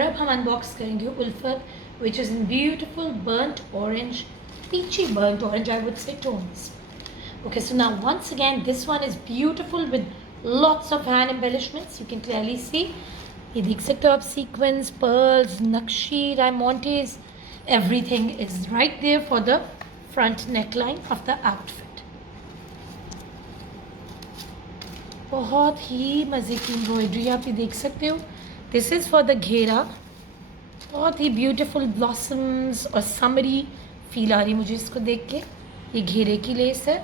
अब हम अनबॉक्स करेंगे उल्फत, which is in beautiful burnt orange, peachy burnt orange, I would say, tones. Okay, so now once again, this one is beautiful with lots of hand embellishments. You can clearly see. ये देख सकते हो आप, sequins, pearls, नक्शी, diamantes, everything is right there for the front neckline of the outfit. बहुत ही मज़े की embroidery आप ये देख सकते हो. दिस इज़ फॉर द घेरा. बहुत ही ब्यूटीफुल ब्लॉसम्स और समरी फील आ रही है मुझे इसको देख के. ये घेरे की लेस है,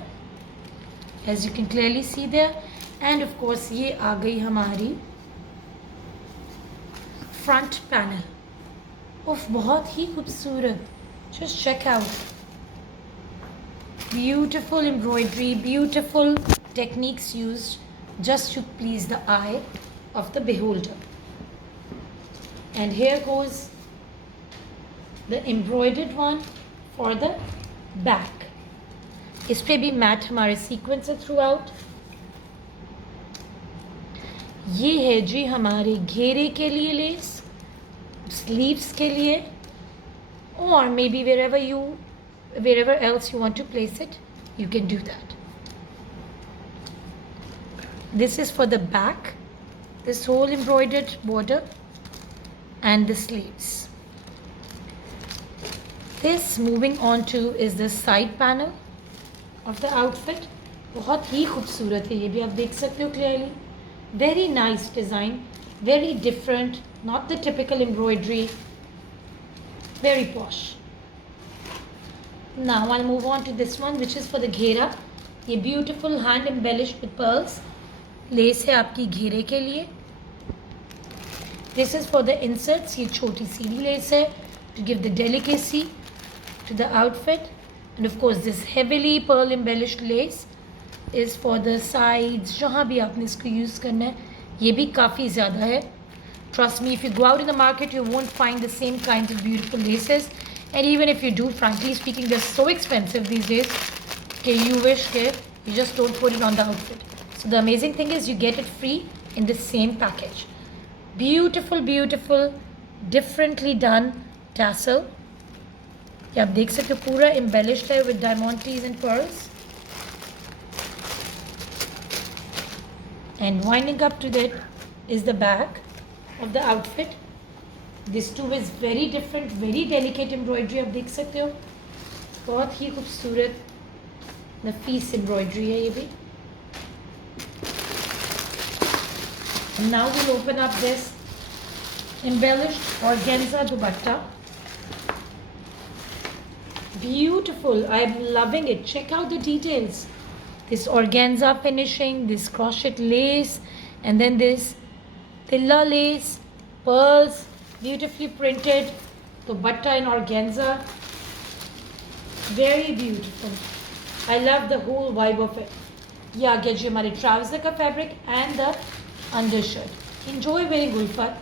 as you can clearly see there. And of course ये आ गई हमारी फ्रंट पैनल. उफ, बहुत ही खूबसूरत. Just check out. Beautiful embroidery, beautiful techniques used just to please the eye of the beholder. And here goes the embroidered one for the back. इस पे भी मैट हमारे सीक्वेंस है थ्रू आउट. ये है जी हमारे घेरे के लिए लेस, स्लीव्स के लिए, और may be wherever else you want to place it, you can do that. This is for the back, this whole embroidered border and the sleeves. This, moving on to, is the side panel of the outfit. बहुत ही खूबसूरत है ये भी, आप देख सकते हो clearly. Very nice design, very different, not the typical embroidery, very posh. Now I'll move on to this one, which is for the घेरा. ये beautiful hand embellished with pearls. Lace है आपकी घेरे के लिए. This is for the inserts. ये छोटी सीधी लेस है to give the delicacy to the outfit. And of course this heavily pearl embellished lace is for the sides, जहाँ भी आपने इसको यूज़ करना है. ये भी काफ़ी ज़्यादा है. Trust me, if you go out in the market you won't find the same kind of beautiful laces. And even if you do, frankly speaking, they're so expensive these days कि you wish कि you just don't put it on the outfit. So the amazing thing is you get it free in the same package. Beautiful, beautiful, differently done tassel. ये आप देख सकते हो पूरा embellished है with diamantes and pearls. And winding up to that is the back of the outfit. This too is very different, very delicate embroidery. आप देख सकते हो बहुत ही खूबसूरत नफीस embroidery है ये भी. And now we'll open up this embellished organza dupatta. Beautiful. I'm loving it. Check out the details. This organza finishing, this crochet lace, and then this tilla lace, pearls, beautifully printed dupatta in organza. Very beautiful. I love the whole vibe of it. Yeah, get you my trouser ka fabric and the undershirt. Enjoy wearing ULFAT.